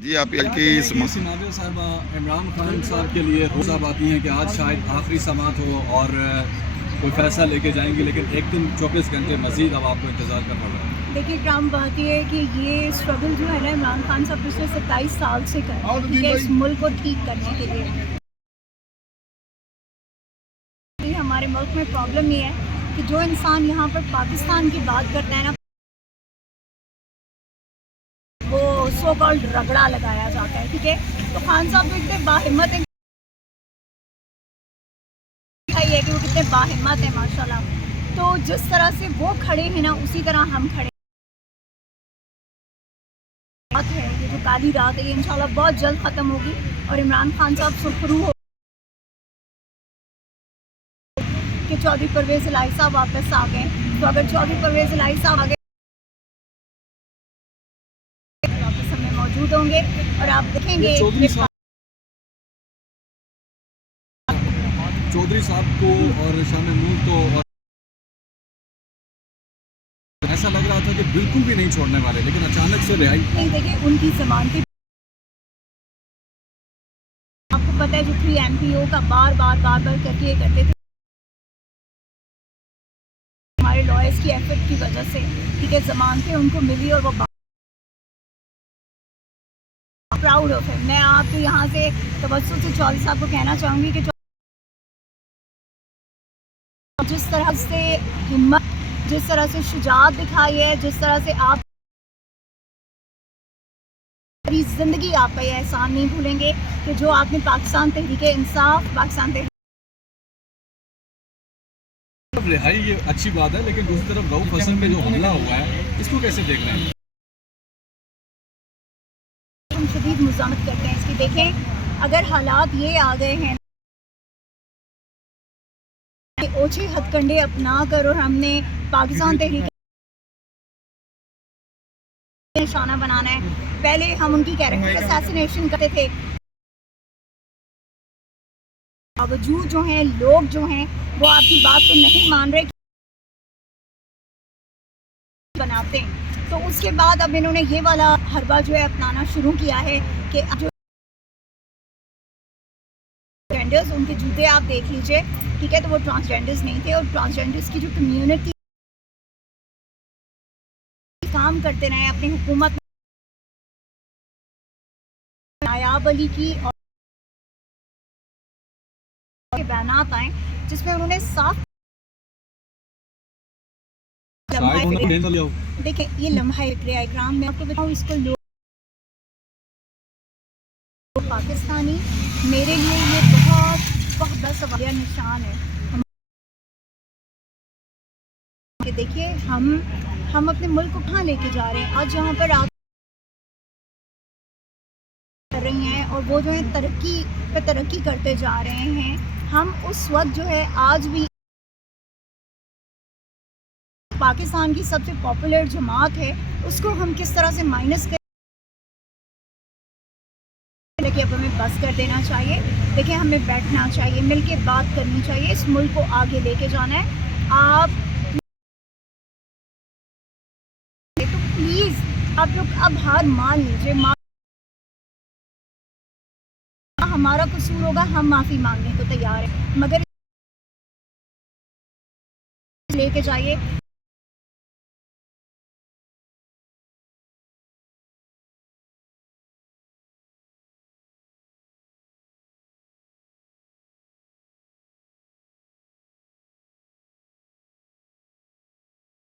जी आप की सिनारियो साहब इमरान खान साहब के लिए रोज़ा आती हैं कि आज शायद आखिरी समात हो और कोई फैसला लेके जाएंगे, लेकिन एक दिन 24 घंटे मजीद अब आपको इंतज़ार करना पड़ा। देखिए ट्रम्प बात ये है कि ये स्ट्रगल जो है ना इमरान खान साहब पिछले 27 साल से कर रहे हैं, ठीक है, इस मुल्क को ठीक करने के लिए। हमारे मुल्क में प्रॉब्लम ये है कि जो इंसान यहाँ पर पाकिस्तान की बात करता है ना, वो सो कॉल्ड रगड़ा लगाया जाता है, ठीक है। तो खान साहब तो इतने बाहिम्मत हैं कि वो कितने बाहिम्मत हैं माशाल्लाह। तो जिस तरह से वो खड़े हैं ना, उसी तरह हम खड़े है। ये जो काली रात है ये इंशाल्लाह बहुत जल्द ख़त्म होगी और इमरान खान साहब सुरखरू हो कि चौधरी परवेज़ इलाही साहब वापस आ गए। तो अगर चौधरी परवेज़ इलाही साहब आ गए वापस हमें मौजूद होंगे और आप देखेंगे चौधरी साहब को और शाह महमूद को और ऐसा लग रहा था कि बिल्कुल भी नहीं छोड़ने वाले, लेकिन अचानक से रिहाई नहीं। देखिए उनकी जमानती, आपको पता है जो 3 MPO का बार बार करके करते थे हमारे लॉयर्स की एफर्ट की वजह से, ठीक है, जमानतें उनको मिली और वो प्राउड ऑफ है। मैं आपको यहाँ से तवज्जुह से चौधरी साहब को कहना चाहूँगी कि जिस तरह से हिम्मत, जिस तरह से शुजाअत दिखाई है, जिस तरह से आप पूरी ज़िंदगी आपका ये एहसान नहीं भूलेंगे कि जो आपने पाकिस्तान तहरीके इंसाफ, पाकिस्तान तहरीक रिहाई, ये अच्छी बात है, लेकिन दूसरी तरफ रऊफ हसन पे जो हमला हुआ है इसको कैसे देख रहे हैं? हम शदीद मुज़ामत करते हैं इसकी। देखें अगर हालात ये आ गए हैं ओछे हथकंडे अपना कर और हमने पाकिस्तान तहरीक निशाना बनाना है, पहले हम उनकी कैरेक्टर असैसिनेशन करते थे, बावजूद जो हैं लोग जो हैं वो आपकी बात को नहीं मान रहे बनाते हैं। तो उसके बाद अब इन्होंने ये वाला हरबा जो है अपनाना शुरू किया है कि जो ट्रांसजेंडर्स, उनके जूते आप देख लीजिए, ठीक है, तो वो ट्रांसजेंडर्स नहीं थे और ट्रांसजेंडर्स की जो कम्युनिटी काम करते रहे अपनी हुकूमत नायाब अली की और बयानात आए जिसमें उन्होंने साफ देखिए ये लम्हा इकराम में आपको बताऊँ, इसको लोग पाकिस्तानी, मेरे लिए ये बहुत बहुत बड़ा सवालिया निशान है कि देखिए हम अपने मुल्क को कहाँ लेके जा रहे हैं। आज जहाँ पर आप कर रही हैं और वो जो है तरक्की करते जा रहे हैं, हम उस वक्त जो है आज भी पाकिस्तान की सबसे पॉपुलर जमात है उसको हम किस तरह से माइनस कर, लेकिन अब हमें बस कर देना चाहिए। देखिए हमें बैठना चाहिए, मिलके बात करनी चाहिए, इस मुल्क को आगे लेके जाना है। आप तो प्लीज़ आप लोग अब हार मान लीजिए, हमारा कसूर होगा, हम माफ़ी मांगने को तैयार हैं, मगर लेके जाइए